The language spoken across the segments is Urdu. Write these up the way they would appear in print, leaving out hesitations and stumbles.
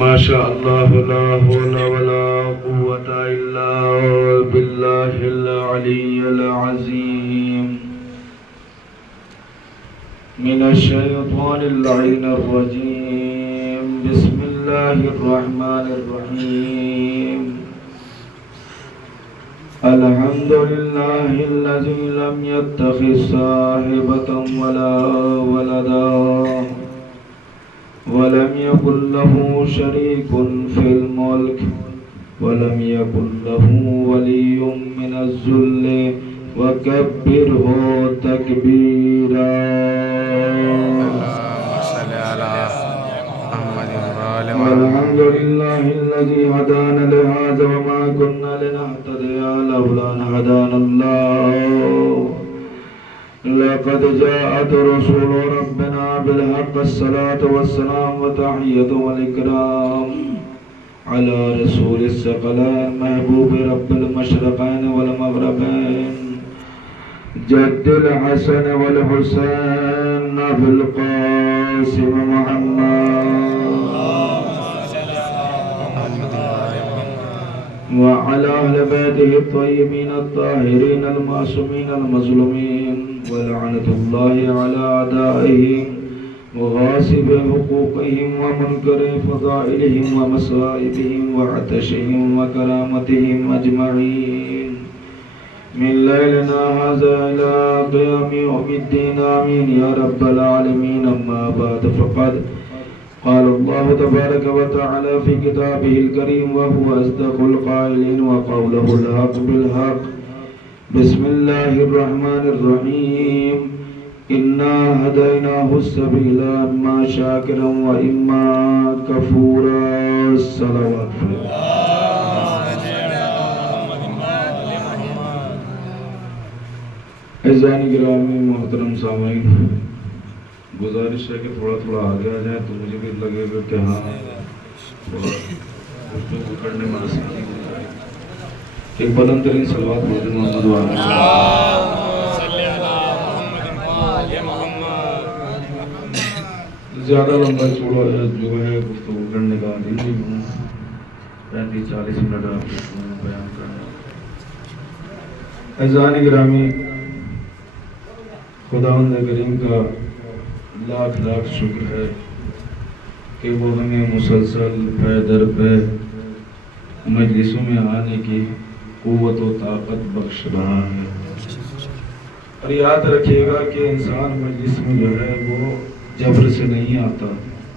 ما شاء الله لا حول ولا قوة إلا بالله العلي العظيم من الشيطان اللعين الرجيم بسم الله الرحمن الرحيم الحمد لله الذي لم يتخذ صاحبة ولا ولدا ولم يكن له شريك في الملك ولم يكن له ولي من الذل وكبره تكبيرا اللهم صل على محمد وآل الحمد محمد. لله الذي هدانا لهذا وما كنا لنهتدي لولا أن هدانا الله لقد جاءت رسول ربنا بالحق الصلاة والسلام وتحية والإكرام على رسول الثقلين محبوب رب المشرقين والمغربين جد الحسن والحسين أبي القاسم محمد وعلى أهل بيته الطيبين الطاهرين المعصومين المظلومين ولعنة الله على أعدائهم وغاصب حقوقهم ومنكر فضائلهم ومصائبهم وعطشهم وكرامتهم أجمعين من ليلنا هذا إلى قيام يوم الدين آمين يا رب العالمين. أما بعد فقد قال الله تبارك وتعالى في كتابه الكريم وهو أصدق القائلين وقوله الحق بالحق بسم الله الرحمن الرحيم إنا هديناه السبيل إما شاكرا وإما كفورا. الصلوات عزیزان گرامی محترم سامعین، گزارش ہے کہ تھوڑا آگے آ جائیں تو مجھے بھی لگے گا کہ ہاں تھوڑا گفتگو کرنے میں آسانی ہو جائے. ایک بلند ترین صلوات محمد محمد وعلیہ زیادہ لمبا چوڑا جو ہے گفتگو کرنے کا عادی نہیں ہوں. 35-40 منٹ آپ کو بیان کرنا. عزیزان گرامی، خداوند کریم کا لاکھ لاکھ شکر ہے کہ وہ ہمیں مسلسل پے در پے مجلسوں میں آنے کی قوت و طاقت بخش رہا ہے. اور یاد رکھیے گا کہ انسان مجلس میں جو ہے وہ جبر سے نہیں آتا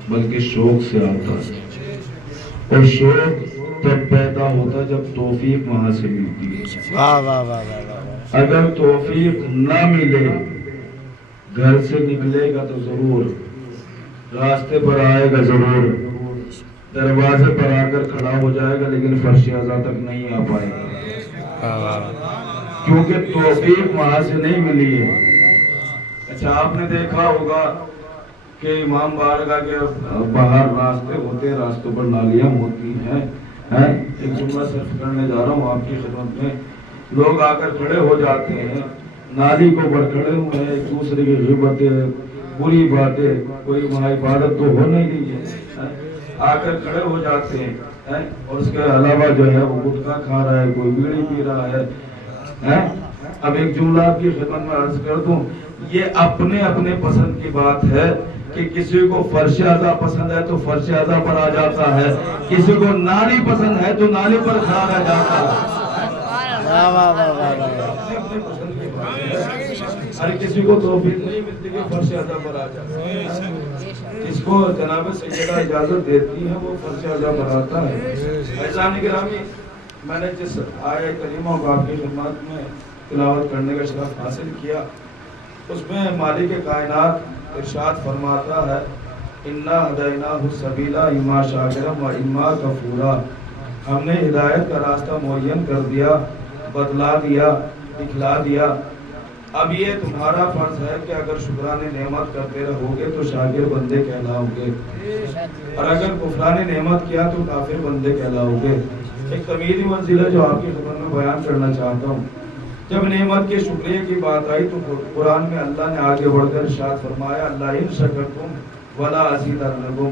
بلکہ شوق سے آتا ہے، اور شوق تب پیدا ہوتا جب توفیق وہاں سے ملتی ہے. اگر توفیق نہ ملے، گھر سے نکلے گا تو ضرور، راستے پر آئے گا ضرور، دروازے پر آ کر کھڑا ہو جائے گا لیکن فرش اعلیٰ تک نہیں آ پائے گا، کیونکہ توفیق وہاں سے نہیں ملی ہے. اچھا، آپ نے دیکھا ہوگا کہ امام بارگاہ کے باہر راستے ہوتے ہیں، راستوں پر نالیاں ہوتی ہیں. ایک جملہ صرف کرنے جا رہا ہوں آپ کی خدمت میں. لوگ آ کر کھڑے ہو جاتے ہیں، نالی کو پر کھڑے ہوئے ہیں، ایک دوسرے کی غیبتیں، بری باتیں، کوئی وہاں عبادت تو ہو نہیں رہی ہے، آ کر کھڑے ہو جاتے ہیں. اور اس کے علاوہ جو ہے وہ گٹکا کھا رہا ہے، کوئی بیڑی پی رہا ہے. اب ایک جملہ آپ کی خدمت میں عرض کر دوں، یہ اپنے اپنے پسند کی بات ہے کہ کسی کو فرش اعلیٰ پسند ہے تو فرش اعلیٰ پر آ جاتا ہے، کسی کو نالی پسند ہے تو نالی پر کھڑا رہ جاتا ہے. ہر کسی کو توفیق نہیں ملتی کہ فرش اعلیٰ پر آ جاتا ہے. جس کو جناب سیدہ اجازت دیتی ہے وہ فرش اعلیٰ پر آتا ہے. عزیزان گرامی، میں نے جس آیہ کریمہ کو آپ کی خدمت میں تلاوت کرنے کا شرف حاصل کیا، اس میں مالک کائنات ارشاد فرماتا ہے اِنَّا هَدَيْنَاهُ السَّبِيلَ إِمَّا شَاكِرًا وَإِمَّا كَفُورًا. ہم نے ہدایت کا راستہ معین کر دیا، بتلا دیا، دکھلا دیا. اب یہ تمہارا فرض ہے کہ اگر شکران نعمت کرتے رہو گے تو شاکر بندے کہلاؤ گے، اور اگر کفران نعمت کیا تو کافر بندے کہلاؤ گے. ایک طویل منزل ہے جو آپ کی خدمت میں بیان کرنا چاہتا ہوں. جب نعمت کے شکریہ کی بات آئی تو قرآن میں اللہ نے آگے بڑھ کر ارشاد فرمایا لَئِن شَكَرْتُمْ وَلَا أَزِيدَنَّكُمْ.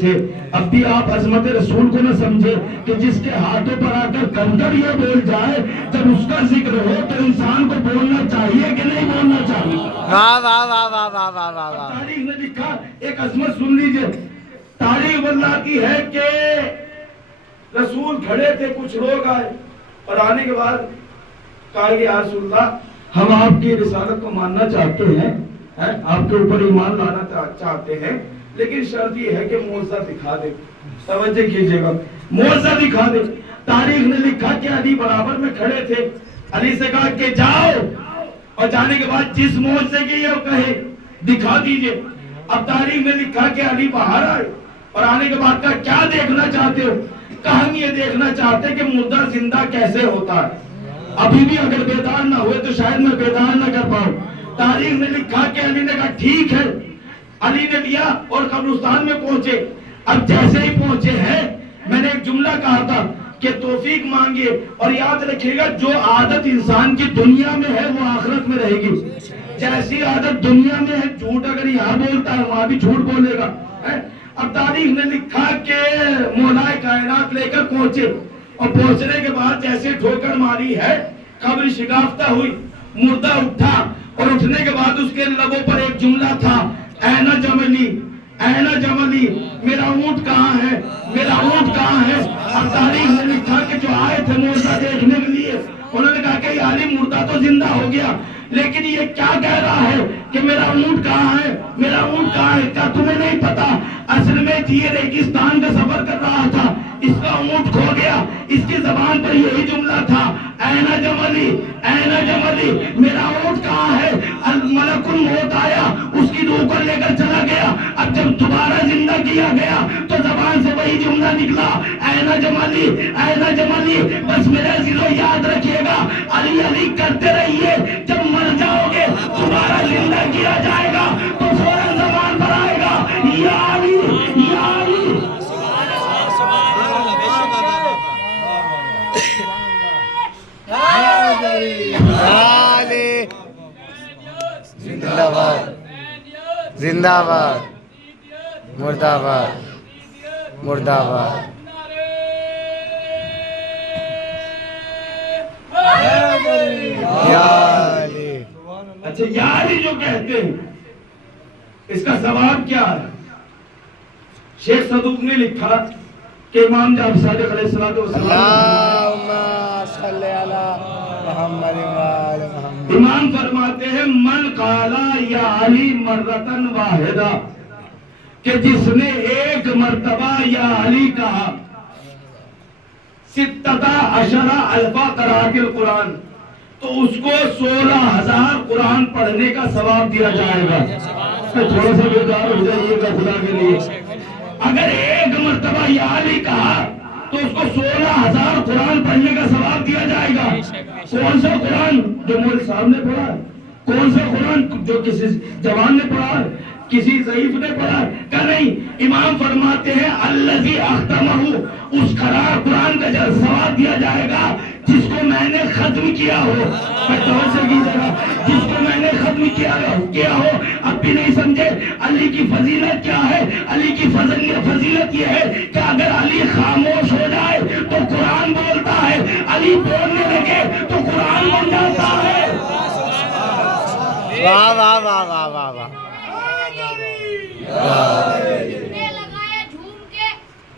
تھے. اب بھی آپ عظمت رسول کو نہ سمجھے کہ جس کے ہاتھوں پر آ کر کنکر یہ بول جائے, جب اس کا ذکر ہو تو انسان کو بولنا چاہیے کہ نہیں بولنا چاہیے؟ واہ واہ واہ واہ واہ واہ واہ واہ. تاریخ نے لکھا, ایک عظمت سن لیجئے. تاریخ بتاتی ہے کہ رسول کھڑے تھے, کچھ لوگ آئے اور آنے کے بعد کہا کہ یا رسول اللہ, ہم آپ کی رسالت کو ماننا چاہتے ہیں, آپ کے اوپر ایمان لانا چاہتے ہیں, لیکن شرط یہ ہے کہ معجزہ دکھا دے. توجہ کیجئے گا, معجزہ دکھا دے. تاریخ نے لکھا کہ علی برابر میں کھڑے تھے. علی سے کہا کہ جاؤ, اور جانے کے بعد جس معجزے کی یہ کہے دکھا دیجئے. اب تاریخ نے لکھا کہ علی باہر آئے اور آنے کے بعد کہا کیا دیکھنا چاہتے ہو؟ کہا ہم یہ دیکھنا چاہتے کہ مردہ زندہ کیسے ہوتا ہے. ابھی بھی اگر بیدار نہ ہوئے تو شاید میں بیدار نہ کر پاؤں. تاریخ نے لکھا کہ علی نے کہا ٹھیک ہے. علی نے لیا اور قبرستان میں پہنچے. اب جیسے ہی پہنچے ہیں, میں نے ایک جملہ کہا تھا کہ توفیق مانگیے, اور یاد رکھیے گا جو عادت انسان کی دنیا میں ہے وہ آخرت میں رہے گی. جیسی عادت دنیا میں ہے, جھوٹ اگر یہاں بولتا ہے وہاں بھی جھوٹ بولے گا. اب تاریخ نے لکھا کہ مولا کائنات لے کر پہنچے, اور پہنچنے کے بعد جیسے ٹھوکر ماری ہے, قبر شگافتہ ہوئی, مردہ اٹھا, اور اٹھنے کے بعد اس کے لبوں پر ایک جملہ تھا, اینا جملی, اینا جملی, میرا اونٹ کہاں ہے, میرا اونٹ کہاں ہے. اب تاریخ نے لکھا کہ جو آئے تھے معجزہ دیکھنے کے لیے, انہوں نے کہا کہ یہ علی مردہ تو زندہ ہو گیا, لیکن یہ کیا کہہ رہا ہے کہ میرا اونٹ کہاں ہے, میرا اونٹ کہاں ہے؟ کیا تمہیں نہیں پتا اصل میں یہ ریگستان کا سفر کر رہا تھا, اس کا اونٹ کھو گیا. اس کی زبان پر یہی جملہ تھا, اینا جملی, اینا جملی, میرا اونٹ کہاں ہے. ملک الموت آیا, اس کی روح کو لے کر چلا گیا. اب جب دوبارہ زندہ کیا گیا تو زبان سے وہی جملہ نکلا, اینا جملی, اینا جملی. بس میرا عزیزو یاد رکھیے گا, علی علی کرتے رہیے, جب مر جاؤ گے دوبارہ زندہ کیا جائے گا تو فوراً زبان پر آئے گا یا علی, یا علی. زندہ باد, زندہ باد, مردہ باد, مردہ باد. اچھا یا علی جو کہتے ہیں اس کا ثواب کیا ہے؟ شیخ صدوق نے لکھا کہ امام جعفر صادق علیہ الصلوۃ والسلام, اللہم صلی علی محمد وآل محمد, امام فرماتے ہیں من قالا یا علی مرتن واحدہ, کہ جس نے ایک مرتبہ یا علی کہا, ستتا عشرہ الفا قرات القرآن, تو اس کو 16,000 قرآن پڑھنے کا ثواب دیا جائے گا. تھوڑا سا بیدار ہو جائیے گا خدا کے لیے. اگر ایک مرتبہ یا علی کہا تو اس کو 16,000 قرآن پڑھنے کا ثواب دیا جائے گا. کون سا قرآن؟ جو مولوی صاحب نے پڑھا ہے. کون سا قرآن؟ جو کسی جوان نے پڑھا ہے, کسی ضعیف نے پڑھا ہے؟ کہ نہیں. امام فرماتے ہیں الذی اختمہ, اس قرار قرآن کا ثواب دیا جائے گا جس کو میں نے ختم کیا ہو. جس کو میں نے ختم کیا ہو. اب بھی نہیں سمجھے علی کی فضیلت کیا ہے؟ علی کی فضیلت یہ ہے کہ اگر علی خاموش ہو جائے تو قرآن بولتا ہے, علی بولنے لگے تو قرآن بن جاتا ہے. واہ واہ واہ واہ واہ واہ. جس نے لگایا جھوم کے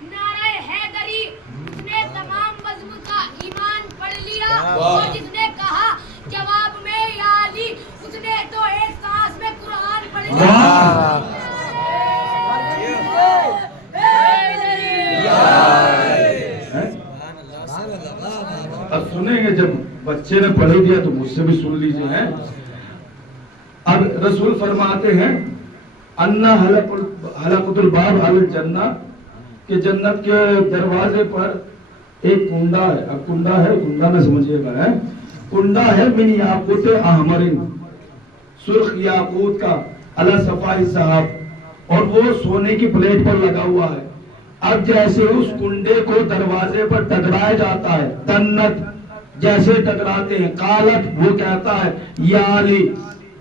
نعرہ حیدری, اس نے تمام بزم کا ایمان پڑھ لیا. اور جس نے کہا جواب میں یا علی, اس نے تو ایک سانس میں قرآن پڑھ لیا. اب سنیں گے, جب بچے نے پڑھ دیا تو مجھ سے بھی سن لیجئے. اب رسول فرماتے ہیں انا حلقۃ الباب علی الجنہ, کہ جنت کے دروازے پر ایک کنڈا ہے. اب کنڈا ہے, کنڈا نہ سمجھیے گا, ہے کنڈا ہے من یاقوت احمر, سرخ یاقوت کا, علی صفاء صحاب, اور وہ سونے کی پلیٹ پر لگا ہوا ہے. اب جیسے اس کنڈے کو دروازے پر ٹکرایا جاتا ہے, تنت جیسے ٹکراتے ہیں, قالت وہ کہتا ہے یا علی,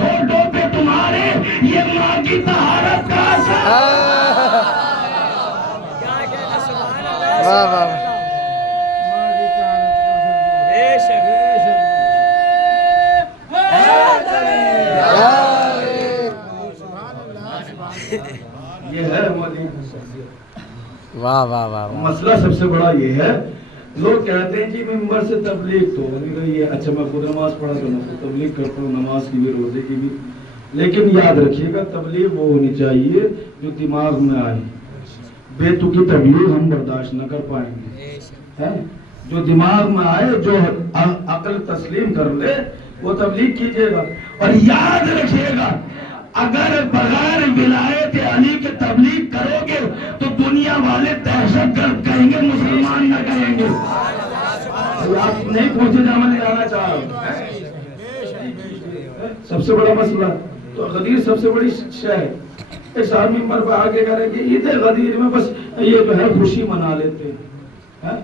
ہوٹوں پہ تمہارے یہ ماں کی طہارت کا اثر. واہ واہ یہ ہے ہماری واہ واہ واہ. مسئلہ سب سے بڑا یہ ہے. لوگ کہتے ہیں جی ممبر سے تبلیغ تو یہ اچھا میں خود نماز پڑھا تو میں تبلیغ کرتا ہوں، نماز کی بھی روزے کی بھی، لیکن یاد رکھیے گا تبلیغ وہ ہونی چاہیے جو دماغ میں آئے. بے تکی تبلیغ ہم برداشت نہ کر پائیں گے. جو دماغ میں آئے، جو عقل تسلیم کر لے وہ تبلیغ کیجیے گا. اور یاد رکھیے گا اگر بغیر ولایت علی کے تبلیغ کرو گے تو دنیا والے دہشت گرد کہیں گے، مسلمان نہ کہیں گے. آپ نہیں پہنچے جہاں میں جانا چاہ رہا ہوں. سب سے بڑا مسئلہ تو غدیر سب سے بڑی شے ہے. ایک آدمی مر پہ آگے کریں کہ عید غدیر میں بس یہ جو ہے خوشی منا لیتے ہیں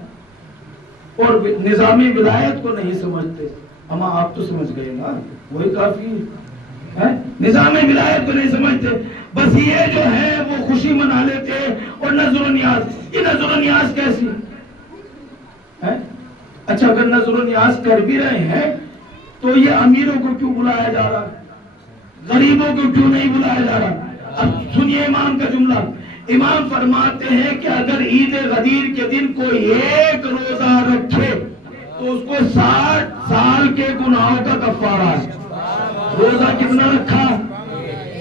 اور نظامی ولایت کو نہیں سمجھتے. اما آپ تو سمجھ گئے نا، وہی کافی ہے. نظام ولایت کو نہیں سمجھتے، بس یہ جو ہے وہ خوشی منا لیتے ہیں. اور نظر و نیاز، یہ نظر و نیاز کیسی ہے؟ اچھا اگر نظر و نیاز کر بھی رہے ہیں تو یہ امیروں کو کیوں بلایا جا رہا، غریبوں کو کیوں نہیں بلایا جا رہا؟ اب سنیے امام کا جملہ. امام فرماتے ہیں کہ اگر عید غدیر کے دن کوئی ایک روزہ رکھے تو اس کو 60 سال کے گناہوں کا کفارہ ہے. روزہ کتنا رکھا؟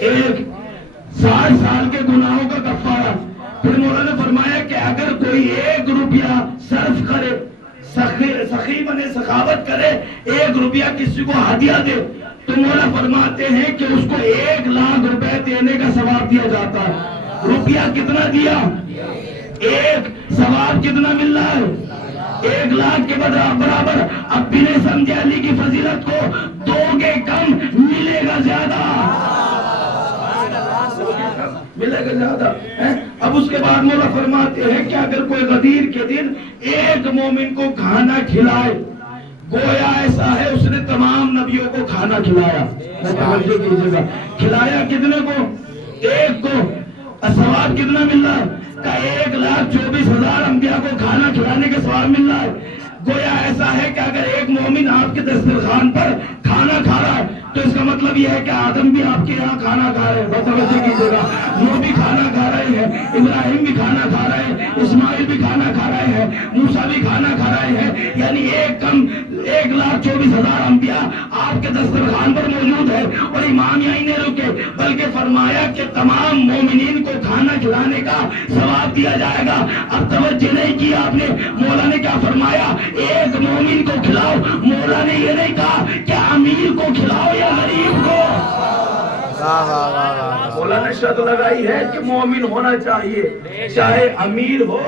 ایک. 60 سال کے گناہوں کا کفارہ. پھر مولانا نے فرمایا کہ اگر کوئی 1 روپیہ صرف کرے، سخی بنے، سخاوت کرے، 1 روپیہ کسی کو ہدیہ دے تو مولا فرماتے ہیں کہ اس کو 1 لاکھ روپے دینے کا ثواب دیا جاتا ہے. روپیہ کتنا دیا؟ 1. ثواب کتنا مل رہا ہے؟ 1 لاکھ کے برابر. اب بھی نہیں سمجھے علی کی فضیلت کو، 2 کے کم ملے گا زیادہ، ملے گا زیادہ. اب اس کے بعد مولا فرماتے ہیں کہ اگر کوئی غدیر کے دن ایک مومن کو کھانا کھلائے، گویا ایسا ہے اس نے تمام نبیوں کو کھانا کھلایا. توجہ کیجیے گا، کھلایا کتنے کو؟ 1 کو. ثواب کتنا مل رہا ہے؟ 1,24,000 انبیاء کو کھانا کھلانے کا ثواب مل رہا ہے. گویا ایسا ہے کہ اگر ایک مومن آپ کے دسترخوان پر کھانا کھا رہا ہے تو اس کا مطلب یہ ہے کہ آدم بھی آپ کے یہاں کھانا کھا رہے ہیں. توجہ کیجیے گا، نوح بھی کھانا کھا رہے ہیں، ابراہیم بھی کھانا کھا رہے ہیں، اسماعیل بھی کھانا کھا رہے ہیں، موسیٰ بھی کھانا کھا رہے ہیں. یعنی 1,24,000 انبیاء آپ کے دسترخوان پر موجود ہے. اور امام یہی نہیں رکے بلکہ فرمایا کہ تمام مومنین کو کھانا کھلانے کا ثواب دیا جائے گا. اب توجہ نہیں کی آپ نے، مولا نے کیا فرمایا؟ 1 مومن کو کھلاؤ. مولا نے یہ نہیں کہا کہ امیر کو کھلاؤ یا غریب کو. مولا نے شرط لگائی ہے کہ مومن ہونا چاہیے، چاہے امیر ہو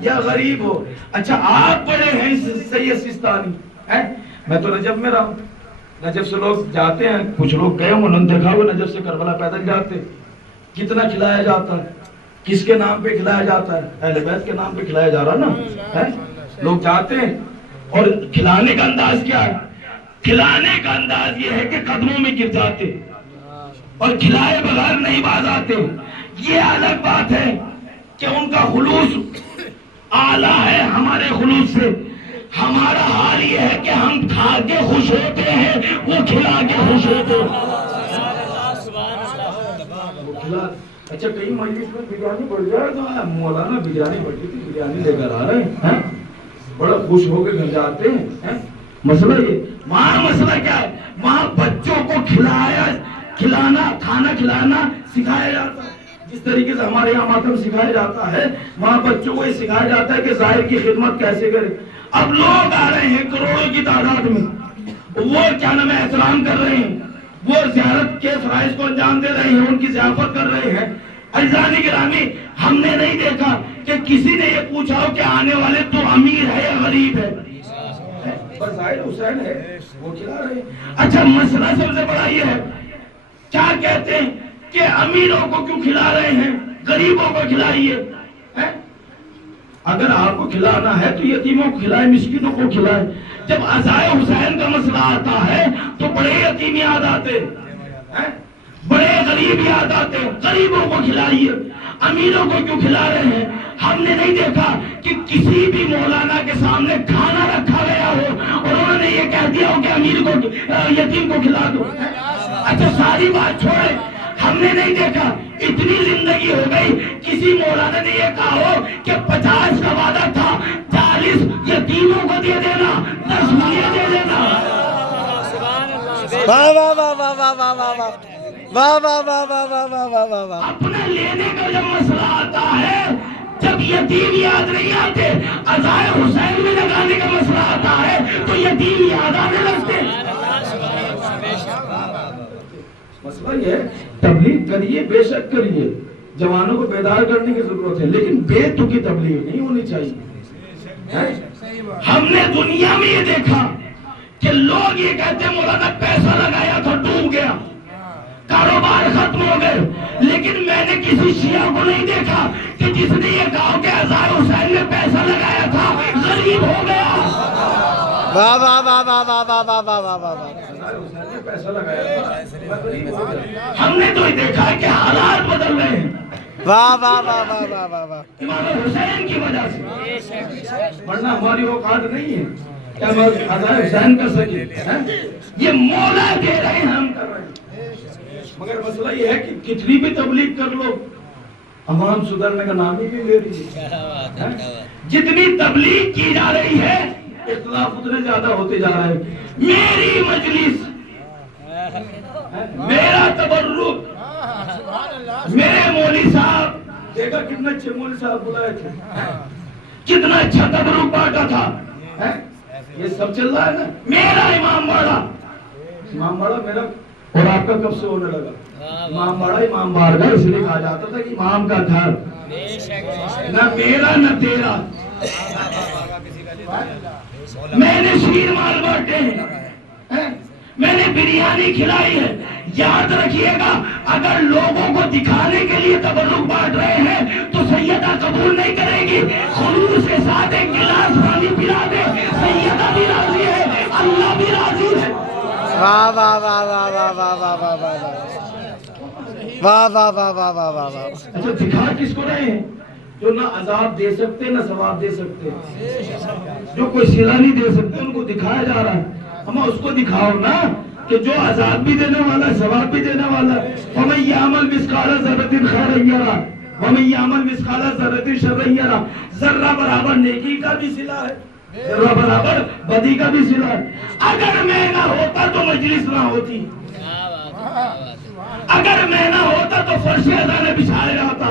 یا غریب ہو. اچھا آپ پڑھے ہیں سید سستانی، میں تو نجف میں رہا ہوں. نجف سے لوگ جاتے ہیں، کچھ لوگ گئے انہوں نے دیکھا وہ نجف سے کربلا پیدل جاتے. کتنا کھلایا جاتا ہے، کس کے نام پہ کھلایا جاتا ہے؟ اہل بیت کے نام پہ کھلایا جا رہا نا. لوگ جاتے ہیں اور کھلانے کا انداز کیا ہے؟ کھلانے کا انداز یہ ہے کہ قدموں میں گر جاتے اور کھلائے بغیر نہیں باز آتے. یہ الگ بات ہے کہ ان کا خلوص اعلیٰ ہے ہمارے خلوص سے. ہمارا حال یہ ہے کہ ہم کھا کے خوش ہوتے ہیں، وہ کھلا کے خوش ہوتے ہیں. اچھا کئی مجلس میں بریانی بڑھ جائے تو مولانا بریانی بڑھی تھی، بریانی لے کر آ رہے ہیں، بڑا خوش ہو کے گھر جاتے ہیں. مسئلہ یہ وہاں مسئلہ کیا ہے؟ وہاں بچوں کو کھانا کھلانا سکھایا جاتا ہے. جس طریقے سے ہمارے یہاں ماتم سکھایا جاتا ہے وہاں بچوں کو یہ سکھایا جاتا ہے کہ ظاہر کی خدمت کیسے کرے. اب لوگ آ رہے ہیں کروڑوں کی تعداد میں، وہ کیا نام ہے احترام کر رہے ہیں، وہ زیارت کے فرائض کو انجام دے رہے ہیں، ان کی ضیافت کر رہے ہیں. عزیزان گرامی، ہم نے نہیں دیکھا کہ کسی نے یہ پوچھا ہو کہ آنے والے تو امیر ہے یا غریب ہے. بس ظاہر حسین ہے وہ کھلا رہے ہیں. اچھا مسئلہ سب سے بڑا یہ ہے، کیا کہتے ہیں کہ امیروں کو کیوں کھلا رہے ہیں، غریبوں کو کھلائیے. اگر آپ کو کھلانا ہے تو یتیموں کو کھلائے، مسکینوں کو کھلائے. جب عزائے حسین کا مسئلہ آتا ہے تو بڑے یتیم یاد آتے. بڑے غریب یاد آتے ہیں، غریبوں کو کھلائیے، امیروں کو کیوں کھلا رہے ہیں؟ ہم نے نہیں دیکھا کہ کسی بھی مولانا کے سامنے کھانا رکھا گیا ہو اور انہوں نے یہ کہہ دیا ہو کہ امیر کو یتیم کو کھلا دو۔ اچھا ساری بات چھوڑے، ہم نے نہیں دیکھا، اتنی زندگی ہو گئی، کسی مولانا نے یہ کہا ہو کہ 50 کا وعدہ تھا، 40 یتیموں کو دے دینا، 10 مجھے دے دینا۔ واہ واہ واہ واہ واہ واہ واہ واہ واہ واہ واہ واہ واہ واہ واہ واہ واہ۔ اپنا لینے کا جب مسئلہ آتا ہے، جب یتیم یاد نہیں آتے، عزائے حسین میں لگانے کا مسئلہ آتا ہے تو یتیم یاد آنے لگتے۔ مسئلہ یہ ہے، تبلیغ کریے، بے شک کریے، جوانوں کو بیدار کرنے کی ضرورت ہے، لیکن بے تکی تبلیغ نہیں ہونی چاہیے۔ ہم نے دنیا میں یہ دیکھا کہ لوگ یہ کہتے ہیں مولانا پیسہ لگایا تھا ڈوب گیا، کاروبار ختم ہو گئے، لیکن میں نے کسی شیعہ کو نہیں دیکھا کہ جس نے یہ کہا کہ عزائے حسین نے پیسہ لگایا تھا غریب ہو گیا۔ واہ واہ واہ واہ واہ واہ واہ واہ واہ واہ واہ۔ پیسہ لگایا تھا غریب ہو گیا۔ ہم نے تو یہ دیکھا کہ حالات بدل رہے ہیں، واہ واہ واہ واہ واہ واہ واہ۔ امام حسین کی وجہ سے، ورنہ ہماری اوقات نہیں ہے کہ ہم عزائے حسین کر سکیں۔ یہ مولا دے رہے ہیں، ہم کر رہے ہیں۔ مگر مسئلہ یہ ہے کہ کتنی بھی تبلیغ کر لو، عوام سدھرنے کا نام ہی نہیں لے رہی ہے۔ جتنی تبلیغ کی جا رہی ہے اختلاف اتنے زیادہ ہوتے جا رہے ہیں۔ میری مجلس، میرا تبرک، میرے مولوی صاحب، دیکھا کتنے اچھے مولوی صاحب بلائے تھے، کتنا اچھا تبرک بانٹا تھا۔ یہ سب چل رہا ہے نا۔ میرا امام باڑہ میرا اور آپ کا کب سے ہونے لگا؟ امام باڑہ امام بارگاہ اس لیے کہا جاتا تھا کہ امام کا گھر، نہ میرا نہ تیرا۔ میں نے شیر مال بانٹے ہیں، میں نے بریانی کھلائی ہے۔ یاد رکھیے گا، اگر لوگوں کو دکھانے کے لیے تبرک بانٹ رہے ہیں تو سیدہ قبول نہیں کرے گی۔ خلوص کے ساتھ ایک گلاس پانی پلا دے، سیدہ بھی راضی ہے، اللہ بھی راضی ہے۔ واہ واہ واہ واہ واہ واہ واہ واہ واہ واہ واہ واہ واہ واہ واہ واہ۔ اچھا دکھا کس کو رہے ہیں؟ جو نہ عذاب دے سکتے نہ ثواب دے سکتے، جو کوئی صلہ نہیں دے سکتے، ان کو دکھایا جا رہا ہے۔ ہم اس کو دکھاؤ نا کہ جو عذاب بھی دینے والا ہے، ثواب بھی دینے والا ہے۔ فَمَن يَعْمَلْ مِثْقَالَ ذَرَّةٍ خَيْرًا يَرَهُ وَمَن يَعْمَلْ مِثْقَالَ ذَرَّةٍ شَرًّا يَرَهُ۔ ذرہ برابر نیکی کا بھی صلہ ہے، ذرہ برابر بدی کا بھی صلہ ہے۔ اگر میں نہ ہوتا تو مجلس نہ ہوتی، اگر میں نہ ہوتا تو فرش اذان نہ بچھایا جاتا،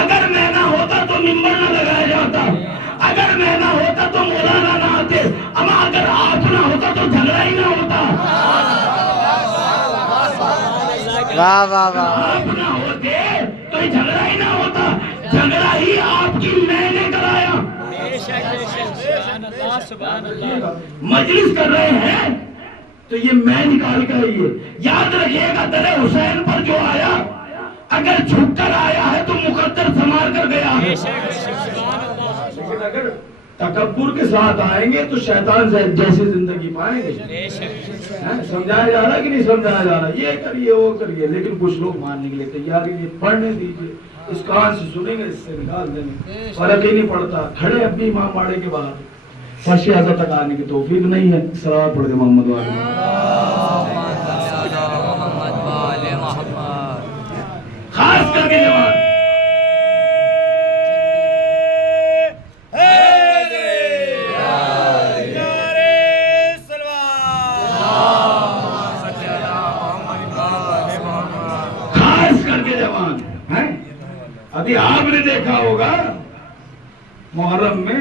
اگر میں نہ ہوتا تو منبر نہ لگایا جاتا، اگر میں نہ ہوتا تو مولانا نہ آتے، اما اگر آپ نہ ہوتا تو جھگڑا ہی نہ ہوتا، واہ واہ واہ۔ آپ نہ ہوتے تو یہ جھگڑا ہی نہ ہوتا، جھگڑا ہی آپ کی میں نے کرایا۔ مجلس کر رہے ہیں تو یہ میں نکال کر رہی ہے۔ یاد رکھیے گا در حسین پر جو آیا، اگر جھک کر آیا ہے تو مقدر سنوار کر گیا ہے، لیکن اگر تکبر کے ساتھ آئیں گے تو شیطان جیسی زندگی پائیں گے۔ سمجھایا جا رہا کہ نہیں سمجھایا جا رہا؟ یہ کریے وہ کریے، لیکن کچھ لوگ ماننے کے لیے تیار ہی نہیں۔ پڑھنے دیجیے، اس کان سے سنیں گے، اس سے نکال دیں گے، فرق ہی نہیں پڑتا۔ کھڑے اپنی امام باڑے کے باہر، فرش اعظم تک آنے کی توفیق نہیں ہے۔ صلوات پڑھ دے محمد والے۔ خاص کر کے جوان ابھی آپ نے دیکھا ہوگا محرم میں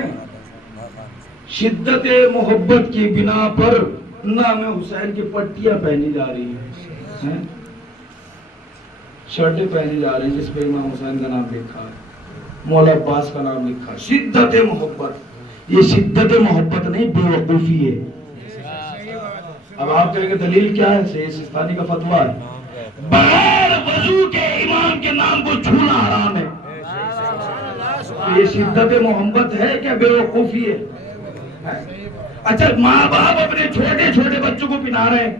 شدت محبت کی بنا پر نام حسین کی پٹیاں پہنی جا رہی ہیں، شرٹیں پہنی جا رہی ہیں جس پہ امام حسین کا نام لکھا ہے، مولا عباس کا نام لکھا ہے۔ شدت محبت، یہ شدت محبت نہیں، بے وقوفی ہے۔ اب آپ کہیں گے دلیل کیا ہے؟ سید سستانی کا فتویٰ ہے، بغیر وضو کے امام کے نام کو چھونا حرام ہے۔ یہ شدت محبت ہے کیا بے وقوفی ہے؟ اچھا ماں باپ اپنے چھوٹے چھوٹے بچوں کو پہنا رہے ہیں،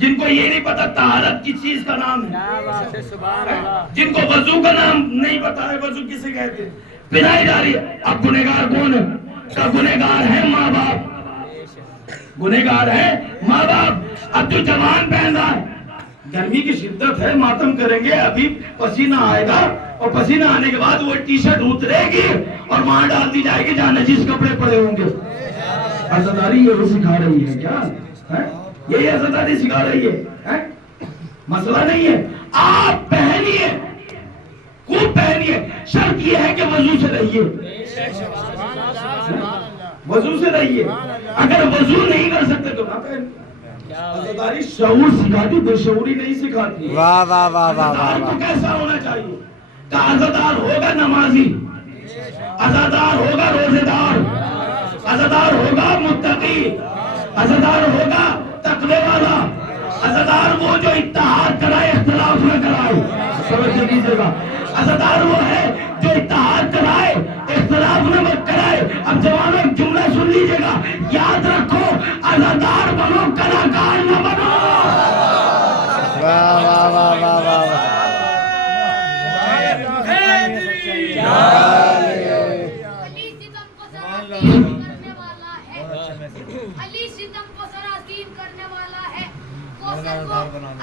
جن کو یہ نہیں پتا طہارت کی چیز کا نام ہے، جن کو وضو کا نام نہیں پتا ہے، وضو کسے کہتے ہیں، پنائی جاری ہے۔ اب گنہگار کون ہے؟ گنہگار ہے ماں باپ، گنہگار ہے ماں باپ۔ اب جو جوان پہن رہا ہے، گرمی کی شدت ہے، ماتم کریں گے، ابھی پسینہ آئے گا، اور پسینہ آنے کے بعد وہ ٹی شرٹ اترے گی اور وہاں ڈال دی جائے گی جہاں نجس کپڑے پڑے ہوں گے۔ عزاداری یہ سکھا رہی ہے کیا؟ یہی عزاداری سکھا رہی ہے؟ مسئلہ نہیں ہے، آپ پہنیے، خوب پہنیے، شرط یہ ہے کہ وضو سے رہیے، وضو سے رہیے۔ اگر وضو نہیں کر سکتے تو نہ پہنیے۔ عزاداری شعور سکھاتی، بے شعوری نہیں سکھاتی۔ واہ واہ واہ واہ عزادار واہ کو کیسا ہونا چاہیے؟ کہ عزادار ہوگا نمازی، عزادار ہوگا روزے دار، عزادار ہوگا متقی، عزادار ہوگا تقوی والا، عزادار وہ جو اتحاد کرائے، اختلاف نہ کرائے۔ سمجھ لیجیے گا، عزادار وہ ہے جو اتحاد کرائے، اختلاف نہ کرائے۔ اب جوانوں ایک جملہ سن لیجیے گا، یاد رکھو، عزادار بنو، کلاکار نہ بنو۔ واہ واہ واہ واہ واہ واہ۔ علی ستم کو سراسیم کرنے والا ہے، علی ستم کو سراسیم کرنے والا ہے، کوثر کو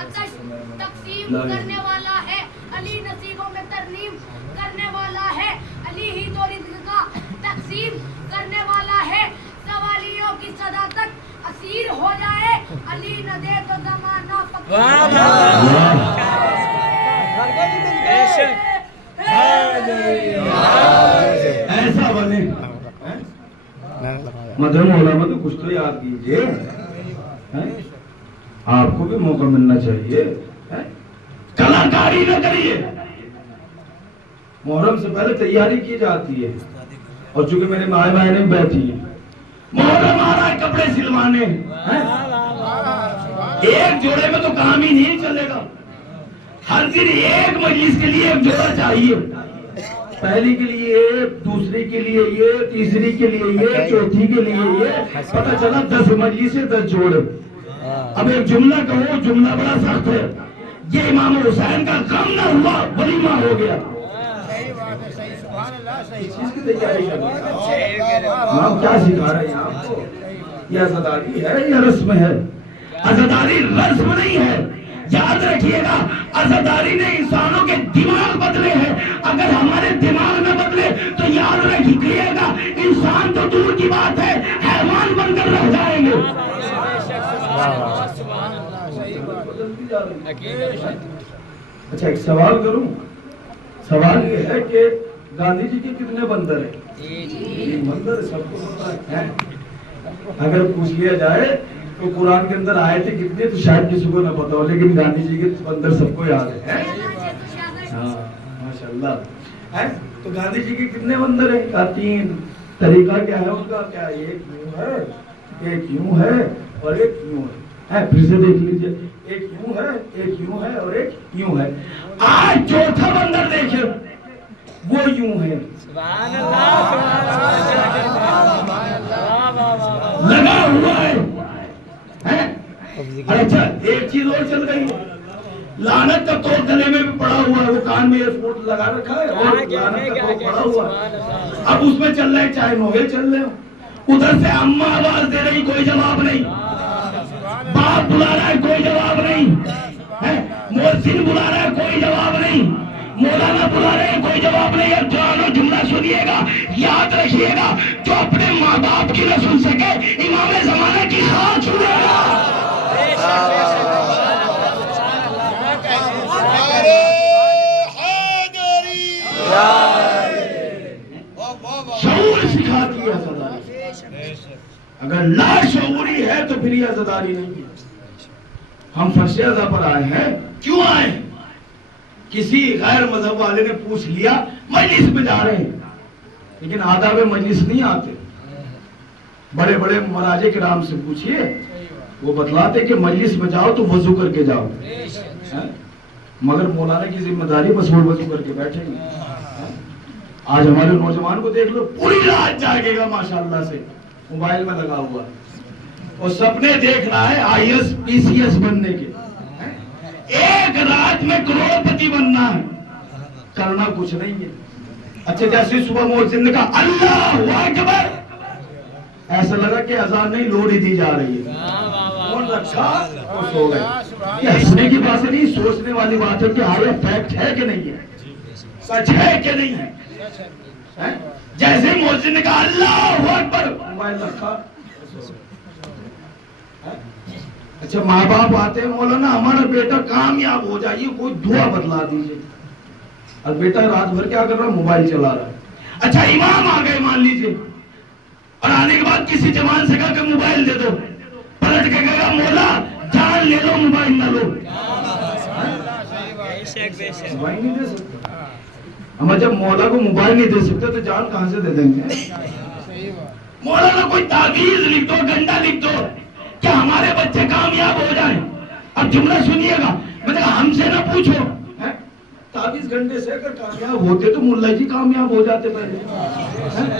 آتش تقسیم کرنے والا ہے، علی نصیبوں میں ترنیم کرنے والا ہے، علی ہی تو رزق کا تقسیم کرنے والا ہے، سوالیوں کی صداقت اسیر ہو جائے، علی نہ دے تو زمانہ ایسا بنے۔ مدن علماء تو کچھ تو یاد کیجئے، آپ کو بھی موقع ملنا چاہیے، کلاکاری نہ کریے۔ محرم سے پہلے تیاری کی جاتی ہے، اور چونکہ میرے مائیں بہنیں بیٹھی ہیں، محرم آ رہا ہے کپڑے سلوانے، ایک جوڑے میں تو کام ہی نہیں چلے گا، ہر دن ایک مجلس کے لیے ایک جوڑا چاہیے، پہلی کے لیے یہ، دوسری کے لیے یہ، تیسری کے لیے یہ، چوتھی کے لیے یہ، پتہ چلا 10 مجلس سے 10 جوڑے۔ اب ایک جملہ کہو، جملہ بڑا سخت ہے، یہ امام حسین کا غم نہ ہوا، ولیمہ ہو گیا۔ اس چیز کی تیاری کریں، ہم کیا سکھا رہے ہیں آپ کو؟ یہ عزاداری ہے یا رسم ہے؟ عزاداری رسم نہیں ہے، یاد رکھیے گا، عزاداری نے انسانوں کے دماغ بدلے ہیں، اگر ہمارے دماغ نہ بدلے تو یاد رکھیے گا، انسان تو دور کی بات ہے، حیوان بن کر رہ جائیں گے۔ اچھا ایک سوال کروں، سوال یہ ہے کہ گاندھی جی کے کتنے بندر ہیں؟ بندر سب کو پتہ ہے، اگر پوچھ لیا جائے تو قرآن کے اندر آئے تھے کتنے تو شاید کسی کو نہ پتا ہو، لیکن گاندھی جی کے بندر سب کو یاد ہے۔ ہاں ماشاءاللہ، تو گاندھی جی کے کتنے بندر ہیں؟ کا 3۔ طریقہ کیا ہے ان کا؟ کیا ایک یوں ہے، ایک یوں ہے اور ایک یوں ہے، پھر سے دیکھ لیجئے، ایک یوں ہے، ایک یوں ہے اور ایک یوں ہے۔ آج چوتھا بندر دیکھیں، وہ یوں ہے، لگا ہوا ہے۔ اچھا ایک چیز اور چل رہی ہے، لعنت کا توق گلے میں بھی پڑا ہوا ہے، وہ کان میں ایئرپورٹ لگا رکھا ہے اور لعنت کا توق پڑا ہوا ہے، اب اس میں چل رہے چاہے نوے چل رہے ہو، ادھر سے اماں آواز دے رہی، کوئی جواب نہیں، باپ بلا رہا ہے، کوئی جواب نہیں، مؤذن بلا رہا ہے، کوئی جواب نہیں، مولانا بلا رہے ہیں، کوئی جواب نہیں۔ اب جوانوں جملہ سنیے گا، یاد رکھیے گا، جو اپنے ماں باپ کی نہ سن سکے، امام زمانہ کی خان سنے گا۔ شعور سکھاتی ہے عزاداری، اگر لا شعوری ہے تو پھر یہ عزاداری نہیں ہے۔ ہم فرش عزا پر آئے ہیں، کیوں آئے ہیں؟ کسی غیر مذہب والے نے پوچھ لیا، مجلس میں جا رہے ہیں، لیکن آداب مجلس نہیں آتے، بڑے بڑے مراجع کرام سے پوچھئے، وہ بتلاتے کہ مجلس میں جاؤ تو وضو کر کے جاؤ، مگر مولانا کی ذمہ داری بس وہ وضو کر کے بیٹھیں گے۔ آج ہمارے نوجوان کو دیکھ لو، پوری رات جاگے گا ماشاءاللہ سے، موبائل میں لگا ہوا ہے، اور سپنے دیکھ رہا ہے IAS PCS بننے کے، میں کروڑپتی بننا ہے، کرنا کچھ نہیں ہے. اچھا جیسے صبح مؤذن نے کہا اللہ اکبر، ایسا لگا کہ اذان نہیں لوڑی دی جا رہی ہے، فون رکھا اور سو گئے. یہ ہنسنے کی بات نہیں، سوچنے والی بات ہے کہ آیا فیکٹ ہے کہ نہیں ہے، سچ ہے کہ نہیں ہے. جیسے مؤذن نے کہا اللہ اکبر، موبائل رکھا. اچھا ماں باپ آتے ہیں، مولانا ہمارا بیٹا کامیاب ہو جائیے، کوئی دعا بتلا دیجیے. اور بیٹا رات بھر کیا کر رہا ہے؟ موبائل چلا رہا ہے. اچھا امام آ گئے مان لیجیے، اور آنے کے بعد کسی جوان سے کہا کہ موبائل دے دو، پلٹ کے کہا مولا جان لے لو موبائل نہ لو. موبائل نہیں دے سکتے ہم. جب مولا کو موبائل نہیں دے سکتے تو جان کہاں سے دے دیں گے؟ مولانا کوئی تعویذ لکھ دو، گنڈا لکھ دو کہ ہمارے بچے کامیاب ہو جائیں. اب جملہ سنیے گا، میں نے کہا ہم سے نہ پوچھو. تعویذ گھنٹے سے اگر کامیاب ہوتے تو ملا جی کامیاب ہو جاتے پہلے،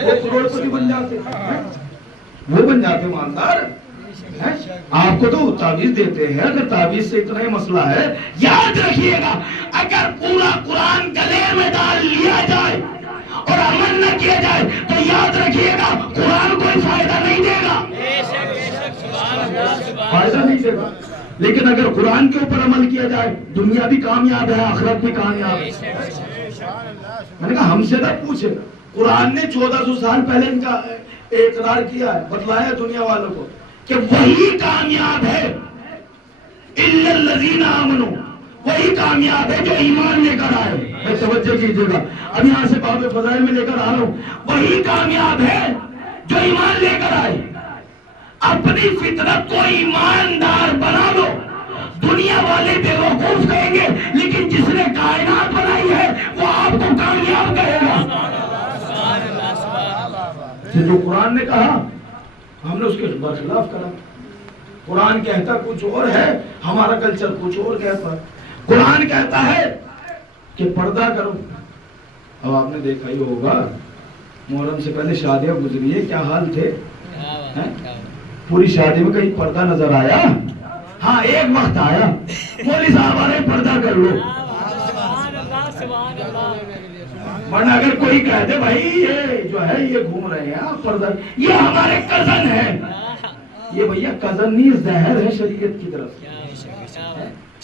وہ کروڑپتی بن جاتے، وہ بن جاتے مالدار. آپ کو تو تعویذ دیتے ہیں. اگر تعویذ سے اتنا ہی مسئلہ ہے، یاد رکھیے گا اگر پورا قرآن گلے میں ڈال لیا جائے اور عمل نہ کیا جائے تو یاد رکھیے گا قرآن کوئی فائدہ نہیں دے گا، فائدہ نہیں دے گا. لیکن اگر قرآن کے اوپر عمل کیا جائے، دنیا بھی کامیاب ہے، آخرت بھی کامیاب ہے. میں نے کہا ہم سے نہ پوچھے، قرآن نے 1400 سال پہلے ان کا اقرار کیا ہے، بتلایا دنیا والوں کو کہ وہی کامیاب ہے، الا الذین آمنوا، وہی کامیاب ہے جو ایمان لے کر آئے. میں توجہ کیجیے گا، اب یہاں سے باب فضائل میں لے کر آ رہا ہوں. وہی کامیاب ہے جو ایمان لے کر آئے. اپنی فطرت کو ایماندار بنا لو. دنیا والے بیوقوف کہیں گے، لیکن جس نے کائنات بنائی ہے وہ آپ کو کامیاب کہے گا. جو قرآن نے کہا ہم نے اس کے برخلاف کرا. قرآن کہتا کچھ اور ہے، ہمارا کلچر کچھ اور کہتا ہے. قرآن کہتا ہے کہ پردہ کرو. اب آپ نے دیکھا ہی ہوگا محرم سے پہلے شادیاں گزری ہیں، کیا حال تھے. پوری شادی میں کہیں پردہ نظر آیا؟ ہاں ایک وقت آیا مولوی صاحب آ رہے پردہ کر لو. ورنہ اگر کوئی کہہ دے بھائی یہ جو ہے یہ گھوم رہے ہیں پردہ، یہ ہمارے کزن ہیں، یہ بھیا کزن نہیں زہر ہے شریعت کی طرف،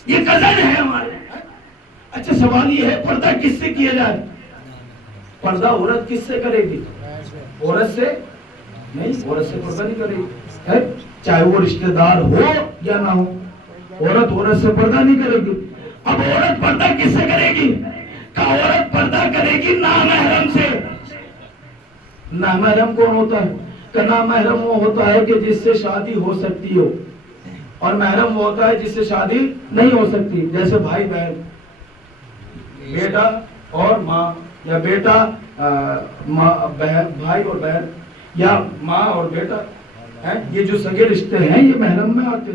یہ کزن ہے ہمارے. اچھا سوال یہ ہے پردہ کس سے کیا جائے؟ پردہ عورت کس سے کرے گی؟ عورت سے نہیں، عورت سے پردہ نہیں کرے گی، چاہے وہ رشتہ دار ہو یا نہ ہو. عورت سے پردہ نہیں کرے گی. اب عورت پردہ کس سے کرے گی؟ کہ عورت پردہ کرے گی نامحرم سے. نامحرم کون ہوتا ہے؟ کہ نامحرم وہ ہوتا ہے کہ جس سے شادی ہو سکتی ہو، اور محرم وہ ہوتا ہے جس سے شادی نہیں ہو سکتی. جیسے بھائی بہن، بیٹا اور ماں، یا بیٹا بھائی اور بہن، یا ماں اور بیٹا، یہ جو سگے رشتے ہیں یہ محرم میں آتے.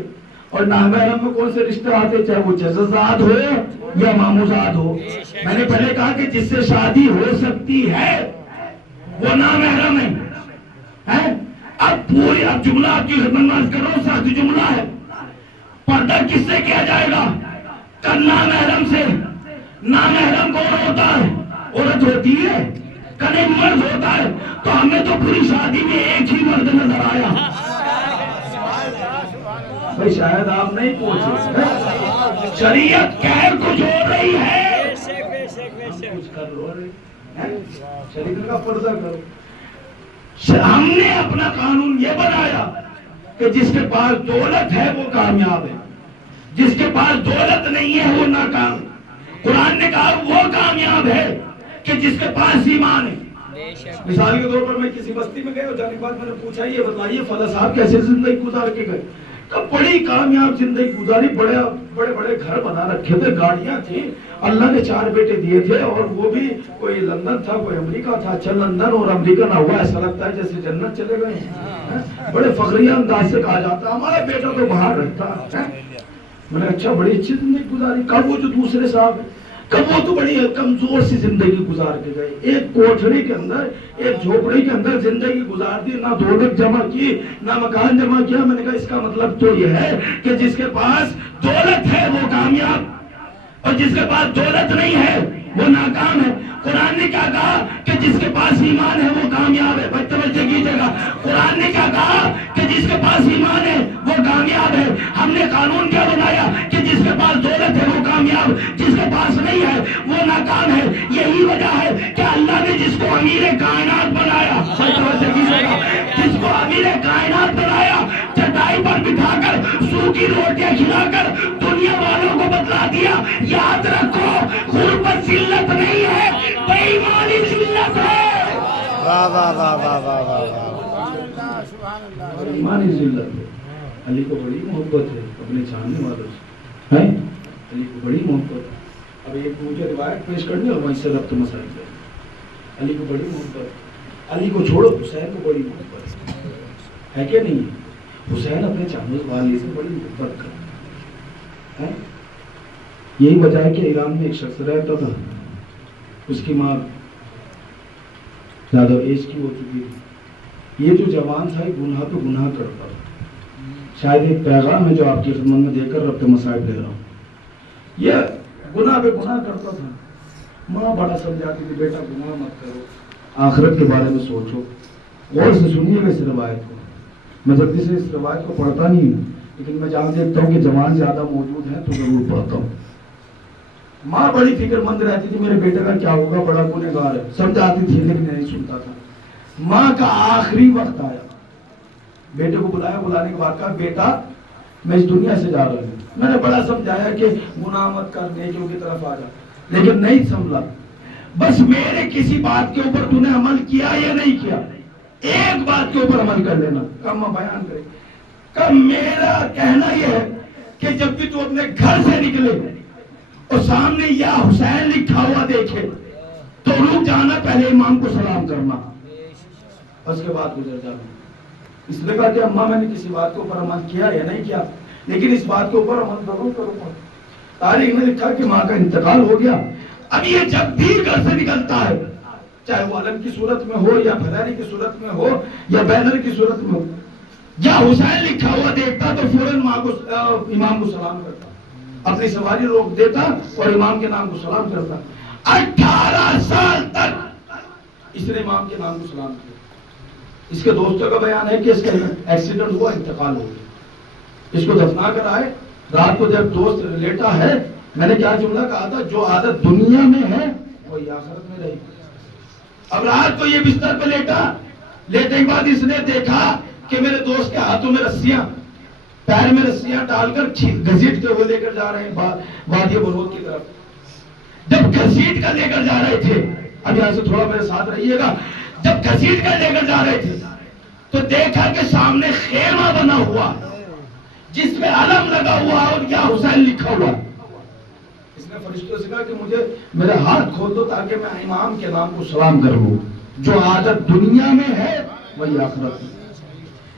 اور نامحرم میں کون سے رشتے آتے؟ چاہے وہ جزازاد ہو یا ماموزاد ہو. میں نے پہلے کہا کہ جس سے شادی ہو سکتی ہے وہ نامحرم ہے. اب جملہ آپ کی خدمت کرو، سخت جملہ ہے. پردہ کس سے کیا جائے گا؟ کہ نامحرم سے. نامحرم کون ہوتا ہے؟ عورت ہوتی ہے، کنے مرد ہوتا ہے. تو ہمیں تو پوری شادی میں ایک ہی مرد نظر آیا. بھائی شاید آپ نہیں پوچھے، شریعت کہہ کچھ ہو رہی ہے، کچھ کر لو. شریعت کا پردہ کرو. ہم نے اپنا قانون یہ بنایا کہ جس کے پاس دولت ہے وہ کامیاب ہے، جس کے پاس دولت نہیں ہے وہ ناکام. قرآن نے کہا وہ کامیاب ہے کہ جس کے پاس ایمان ہے. مثال کے طور پر میں کسی بستی میں گئے اور جانے کے بعد میں نے پوچھا یہ بتائیے فلاں صاحب کیسے زندگی گزار کے گئے؟ کہ بڑی کامیاب زندگی گزاری، بڑے بڑے گھر بنا رکھے تھے، گاڑیاں تھیں، اللہ نے 4 بیٹے دیے تھے، اور وہ بھی کوئی لندن تھا کوئی امریکہ تھا. اچھا لندن اور امریکہ نہ ہوا، ایسا لگتا ہے جیسے جنت چلے گئے. بڑے فخریہ انداز سے کہا جاتا ہمارا بیٹا تو باہر رہتا ہے. میں نے اچھا بڑی اچھی زندگی گزاری. کب وہ جو دوسرے صاحب ہیں، کب وہ تو بڑی کمزور سی زندگی گزار کے گئے، ایک کوٹھڑی کے اندر، ایک جھوپڑی کے اندر زندگی گزار دی، نہ دولت جمع کی نہ مکان جمع کیا. میں نے کہا اس کا مطلب تو یہ ہے کہ جس کے پاس دولت ہے وہ کامیاب. اور جس کے پاس دولت نہیں ہے وہ ناکام ہے. قرآن نے کیا کہا کہ جس کے پاس ایمان ہے وہ کامیاب ہے. توجہ کیجیے گا, قرآن نے کیا کہا کہ جس کے پاس ایمان ہے وہ کامیاب ہے. ہم نے قانون کیا بنایا کہ جس کے پاس دولت ہے وہ کامیاب, جس کے پاس نہیں ہے وہ ناکام ہے. یہی وجہ ہے کہ اللہ نے جس کو امیر کائنات بنایا, توجہ کیجیے گا, جس کو امیر کائنات بنایا, چٹائی پر بٹھا کر سوکھی روٹیاں کھلا کر دنیا والوں کو بتلا دیا یاد رکھو غربت ذلت نہیں ہے, بے ایمانی ذلت ہے. واہ واہ واہ واہ واہ واہ اور ایمانی ذلت ہے. علی کو بڑی محبت ہے اپنے چاہنے والوں سے, ہیں علی کو بڑی محبت ہے. اب ایک مجھے روایت پیش کرنی اور وہیں سے ربط مسائل کریں. علی کو بڑی محبت, علی کو چھوڑو حسین کو بڑی محبت ہے کہ نہیں ہے. حسین اپنے چاہنے والے سے بڑی محبت کرتا ہے. یہی وجہ ہے کہ ایران میں ایک شخص رہتا تھا, اس کی ماں زیادہ ایج کی ہو چکی تھی. یہ جو جوان تھا گناہ پہ گناہ کرتا تھا. شاید ایک پیغام ہے جو آپ کی خدمت میں دے کر ربط مسائل دے رہا ہوں. یہ گناہ پہ گناہ کرتا تھا. ماں بڑا سمجھاتی تھی بیٹا گناہ مت کرو, آخرت کے بارے میں سوچو. غور سے سنیے گا اس روایت کو. میں جلدی سے اس روایت کو پڑھتا نہیں ہوں, لیکن میں جان دیکھتا ہوں کہ جوان زیادہ موجود ہیں تو ضرور پڑھتا ہوں. ماں بڑی فکر مند رہتی تھی میرے بیٹے کا کیا ہوگا, بڑا گنہگار ہے, سمجھاتی تھی لیکن نہیں سنتا تھا. ماں کا آخری وقت آیا, بیٹے کو بلایا, بلانے کے بعد کہا بیٹا میں اس دنیا سے جا رہا ہوں. میں نے بڑا سمجھایا کہ گناہ مت کر, نیکیوں کی طرف آ جا, لیکن نہیں سنبھلا. بس میرے کسی بات کے اوپر تو نے عمل کیا یا نہیں کیا, ایک بات کے اوپر عمل کر لینا. کم بیان کرے کب میرا کہنا یہ ہے کہ جب بھی تو اپنے گھر سے نکلے اور سامنے یا حسین لکھا ہوا دیکھے تو رک جانا, پہلے امام کو سلام کرنا, اس کے بعد گزر جانا. اس نے کہا کہ اماں میں نے کسی بات کے اوپر عمل کیا یا نہیں کیا, لیکن اس بات کے اوپر عمل ضرور کروں گا. تاریخ نے لکھا کہ ماں کا انتقال ہو گیا. اب یہ جب بھی گھر سے نکلتا ہے, چاہے وہ علم کی صورت میں ہو یا پھیلاری کی صورت میں ہو یا بینر کی صورت میں ہو, یا حسین لکھا ہوا دیکھتا تو فوراً ماں کو امام کو سلام کرتا, اپنی سواری روک دیتا اور امام کے نام کو سلام کرتا. 18 سال تک اس نے امام کے نام کو سلام کیا. اس کے دوستوں کا بیان ہے کہ اس کا ایکسیڈنٹ ہوا, انتقال ہو گیا. اس کو دفنا کر آئے, رات کو جب دوست لیٹا ہے, میں نے کیا جملہ کہا تھا, جو عادت دنیا میں ہے وہی آخرت میں رہی. اب رات کو یہ بستر پہ لیٹا, لیٹنے کے بعد اس نے دیکھا کہ میرے دوست کے ہاتھوں میں رسیاں, پیر میں رسیاں ڈال کر گھسیٹ کے وہ لے کر جا رہے ہیں وادی بلوت کی طرف. جب گھسیٹ کر لے کر جا رہے تھے, اب یہاں سے تھوڑا میرے ساتھ رہیے گا, جب گھسیٹ کر لے کر جا رہے تھے تو دیکھا کہ سامنے خیمہ بنا ہوا جس میں علم لگا ہوا اور یا حسین لکھا ہوا. اس نے فرشتوں سے کہا کہ مجھے میرا ہاتھ کھول دو تاکہ میں امام کے نام کو سلام کر لوں. جو عادت دنیا میں ہے وہی آخرت میں.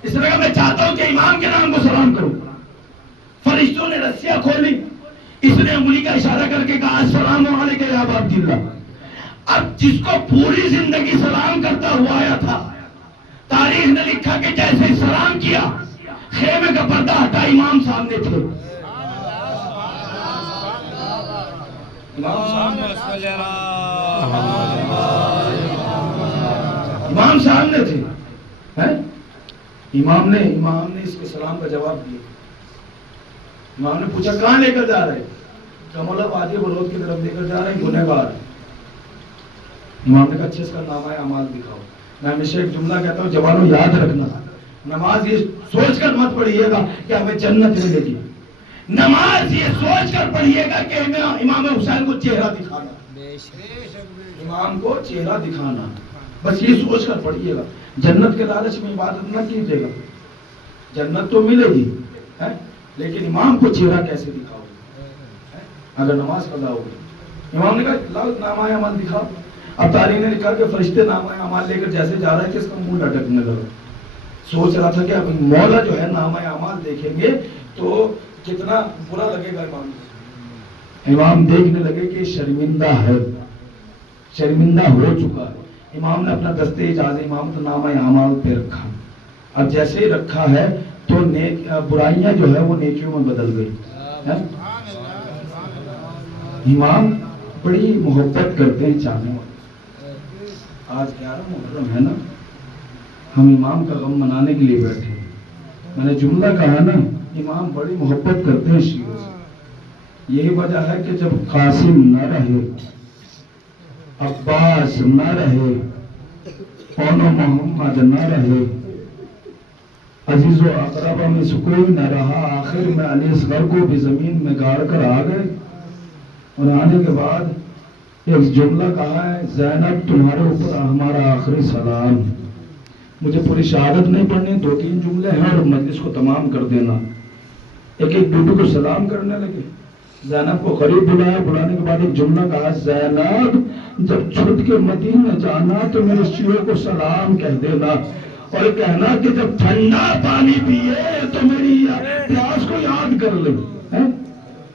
اس نے کہا میں چاہتا ہوں کہ امام کے نام کو سلام کروں. فرشتوں نے رسیاں کھولی, اس نے انگلی کا اشارہ کر کے کہا السلام علیکم یا ابا عبداللہ. اب جس کو پوری زندگی سلام کرتا ہوا آیا تھا, تاریخ نے لکھا کہ جیسے سلام کیا خیمے کا پردہ ہٹا, امام سامنے تھے. امام سامنے تھے. امام نے اس کے سلام کا جواب دیا. امام نے پوچھا کہاں لے کر جا رہے, مولا وادی بلوت کی طرف لے کر جا رہے ہیں, گنہگار. امام نے کہا اچھا اس کا نامہ اعمال دکھاؤ. میں ہمیشہ ایک جملہ کہتا ہوں جوانوں یاد رکھنا, نماز یہ سوچ کر مت پڑھیے گا کہ ہمیں جنت ملے گی. نماز یہ سوچ کر پڑھیے گا کہ امام حسین کو چہرہ دکھانا, امام کو چہرہ دکھانا, بس یہ سوچ کر پڑھیے گا. جنت کے لالچ میں عبادت نہ کیجیے گا, جنت تو ملے گی لیکن امام کو چہرہ کیسے دکھاؤ اگر نماز قضا ہوگی. امام نے کہا لاؤ نامہ اعمال دکھاؤ. اب تاریخ نے لکھا کہ فرشتے نامہ اعمال لے کر جیسے جا رہا ہے کہ اس کا منہ لٹکنے لگا. سوچ رہا تھا کہ اب مولا جو ہے نامہ اعمال دیکھیں گے تو کتنا برا لگے گا امام. امام دیکھنے لگے کہ شرمندہ ہے, شرمندہ ہو چکا ہے. امام نے اپنا دستے اجازت امامت نامہ اعمال پہ رکھا. اب جیسے ہی رکھا ہے تو برائیاں جو ہے وہ نیکیوں میں بدل گئی. امام بڑی محبت کرتے ہیں چاہنے والے. آج 11 محرم ہے نا, ہم امام کا غم منانے کے لیے بیٹھے ہیں. میں نے جملہ کہا نا, امام بڑی محبت کرتے ہیں شیعوں سے. یہی وجہ ہے کہ جب قاسم نہ رہے, عباس نہ رہے, اون و محمد نہ رہے, عزیز و اقربا میں سکون نہ رہا, آخر میں علی اصغر کو بھی زمین میں گاڑ کر آ گئے. اور آنے کے بعد ایک جملہ کہا ہے, زینب تمہارے اوپر ہمارا آخری سلام. مجھے پوری شہادت نہیں پڑھنی, 2-3 جملے ہیں اور مجلس کو تمام کر دینا. ایک ایک بیٹی کو سلام کرنے لگے. زینب کو قریب بلایا, بلانے کے بعد ایک جملہ کہا, زینب جب چھٹ کے مدینہ جانا تو میرے شیعوں کو سلام کہہ دینا, اور کہنا کہ جب ٹھنڈا پانی پیے تو میری پیاس کو یاد کر لے.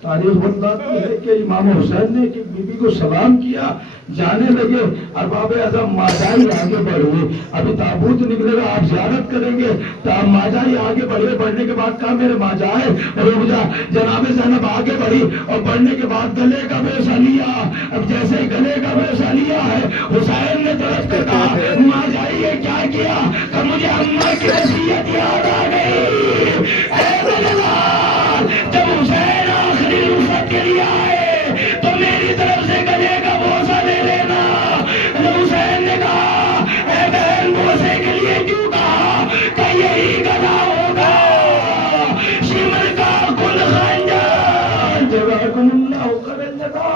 تاریخ بتاتی ہے کہ امام حسین نے ایک بیوی کو سلام کیا, جانے لگے. ارباب اعظم ماجائی آگے بڑھے, ابھی تابوت نکلے گا, آپ زیارت کریں گے. ماجائی آگے بڑھے, بڑھنے کے بعد کہا میرے ماجائے رک جا. جناب زینب آگے بڑھی اور بڑھنے کے بعد گلے کا بوسہ لیا. اب جیسے گلے کا بوسہ لیا ہے, حسین نے طرف کر کہا ماجائی یہ کیا کیا, کہ مجھے اماں کی وصیت یاد آ گئی. اے بلال, جب حسین آخری نصرت کے لیے آئے تو میری طرف سے گلے کا بوسہ لے لینا. حسین نے کہا اے بہن, بوسے کے لیے کیوں کہا, کہ یہی گلا ہوگا شمر کا کل خنجر. جزاکم اللہ خیر الجزا.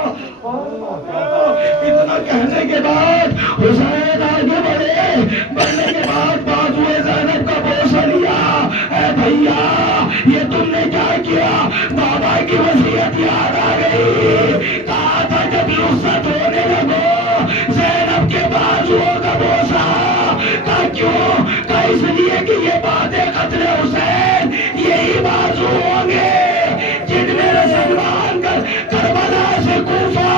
اتنا کہنے کے بعد حسین آگے بڑھے, بڑھنے کے بعد بازوئے زینب کا بوسہ لیا. اے بھیا یہ تم نے کیا کیا, بابا کی وصیت یاد آ گئی. کہا تھا جب رخصت ہونے لگو زینب کے بازوؤں کا بوسہ. کہا کیوں, کہا اس لیے کہ یہ بات قتل حسین یہی بازو ہوں گے جن میں رسل مان کر کربلا سے کوفہ,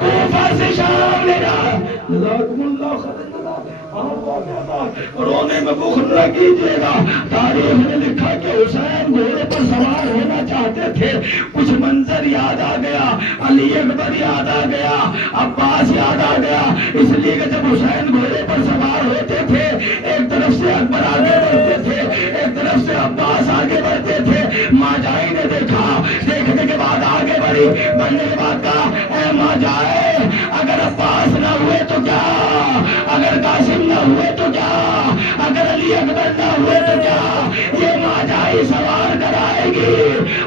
کوفہ سے شام لے جا. جزاکم اللہ خیر. رونے میں بخل نہ کیجیے گا. تاریخ نے لکھا کہ حسین گھوڑے پر سوار ہونا چاہتے تھے, کچھ منظر یاد آ گیا, علی اکبر یاد آ گیا, عباس یاد آ گیا. اس لیے کہ جب حسین گھوڑے پر سوار ہوتے تھے, ایک طرف سے اکبر آگے بڑھتے تھے, ایک طرف سے عباس آگے بڑھتے تھے. ماجائی نے دیکھا, دیکھنے کے بعد آگے بڑھی, بڑھنے کے بعد کہا اے ماجائے اگر عباس نہ ہوئے تو کیا, اگر قاسم نہ ہوئے تو کیا, اگر علی اکبر نہ ہوئے تو کیا, یہ ماجائی سوار کرائے گی.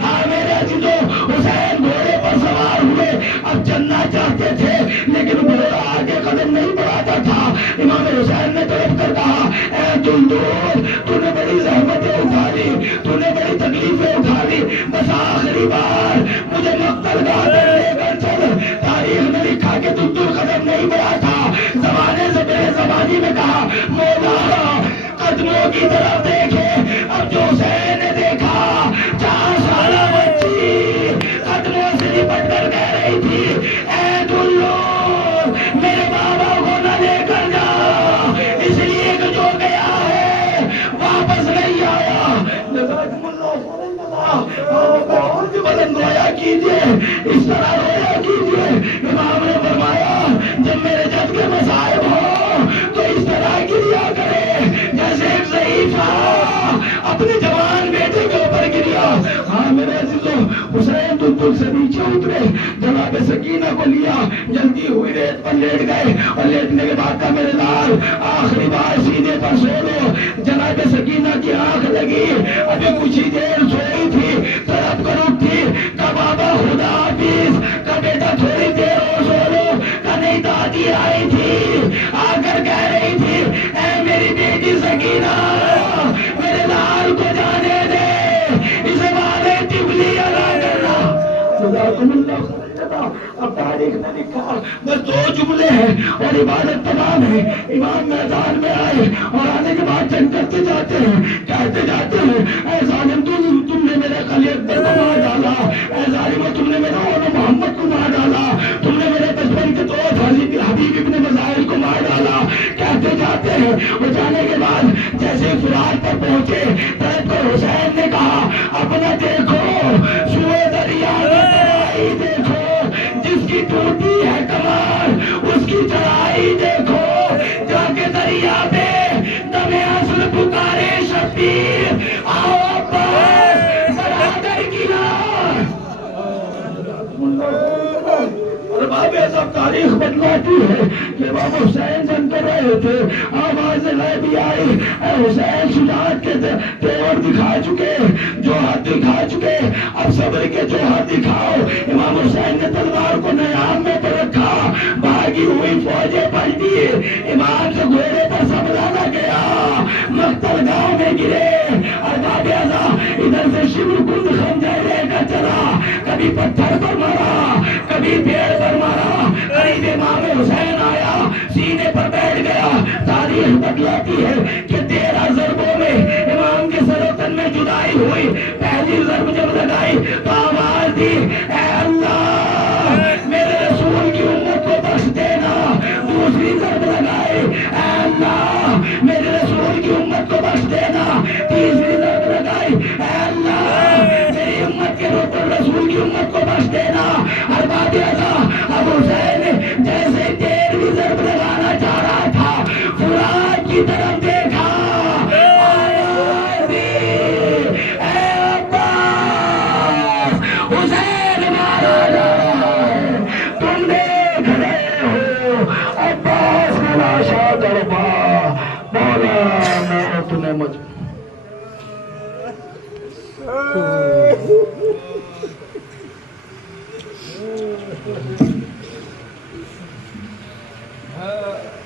ہاں میرے عزیزوں, حسین گھوڑے پر سوار ہوئے. اب چلنا چاہتے تھے لیکن گھوڑا آگے قدم نہیں بڑھاتا تھا. امام حسین نے طرف کر کہا اے دلدول, تو نے بڑی زحمتیں اٹھا لی, تو نے بڑی تکلیفیں اٹھا لی, بس آخری بار مجھے مقتل گاہ پر لے کر چل. تاریخ میں لکھا کہ دلدول قدم نہیں بڑھا تھا. زمانے سے بے زبانی میں کہا مولا قدموں کی طرف دیکھے. اب جو حسین نے دیکھا 4 سالہ بچی قدموں سے لپٹ کر کہہ رہی تھی اے دلدول میرے بابا کو نہ لے کر جا, اس لیے کہ جو گیا ہے واپس نہیں آیا. جزاکم اللہ خیر. بلند رویا کیجیے, اس طرح رویا کیجیے. امام نے فرمایا جب میرے جد کے مصائب ہو تو اس طرح گریا کرے جیسے ایک ضعیفہ اپنے جوان بیٹے کے اوپر گریا. ہاں میرے عزیزوں, حسین دلدل سے نیچے اترے, جناب سکینہ کو لیا, جلدی ہوئی ریت پر لیٹ گئے, اور لیٹنے کے بعد کا میرے لال آخری بار سینے پر سو لو. جناب سکینہ کی آنکھ لگی, ابھی کچھ ہی دیر سوئی تھی, تڑپ کر اٹھی. کا بابا خدا حافظ, کا بیٹا تھوڑی دیر اور سو لو. کا نہیں دادی آئی تھی, آ کر کہہ رہی تھی اے میری بیٹی سکینہ میرے لال کو جانے دے, اسے والے ٹبلی ادا کرنا. جزاکم اللہ خیر. اب تاریخ نے لکھا بس 2 جملے ہیں اور عبادت تمام ہے. امام میدان میں آئے اور آنے کے بعد جنگ کرتے جاتے ہیں, کہتے جاتے ہیں اے ظالم تم نے میرے خلیل اکبر کو مار ڈالا, اے ظالمو تم نے میرے اولو محمد کو مار ڈالا, تم نے میرے بچپن کے دوست حبیب ابن مظاہر کو مار ڈالا. کہتے جاتے ہیں, وہ جانے کے بعد جیسے فرات پر پہنچے طرف کر حسین نے کہا اپنا دیکھو سوئے دریا میں تباہی دیکھو, کی ٹوٹی ہے کمر اس کی چڑھائی دیکھو جا کے دریا پہ دم اصل پکارے شبیر آؤ عباس برادر کی لاش اور باب ایسا تاریخ بدلاتی ہے کہ امام حسین جنگ کر رہے تھے آواز غیبی آئی اے حسین شجاعت کے تیور دکھا چکے جوہر دکھا چکے اب صبر کے جوہر دکھاؤ امام حسین نے تلوار کو نیام میں پر رکھا بھاگی ہوئی فوجیں پلٹی امام سے گھوڑے پر سنبھالا گیا مقتل گاؤں میں گرے اور باب اعظا ادھر سے شمر کند خنجر لے کر چلا کبھی پتھر پر مارا کبھی پیڑ پر مارا قریب امام حسین آیا سینے پر بیٹھ گیا تاریخ بدلاتی ہے کہ 13 ضربوں میں امام کے سر و تن میں جدائی ہوئی پہلی ضرب جب لگائی تو آواز دی اے اللہ میرے رسول کی امت کو بخش دینا دوسری ضرب لگائی اے اللہ میرے رسول کی امت کو بخش دینا تیسری ضرب لگائی اے اللہ میری امت کے رسول کی امت کو بخش دینا اور باب اعظا اب حسین جیسے 13ویں ضرب لگانا چاہ رہا تھا فرات کی طرف دیکھا آواز دی اے عباس حسین مارا جا رہا ہے تم دیکھ رہے ہو عباس کا لاشا تڑپا مولا موت نے مجھ ہاں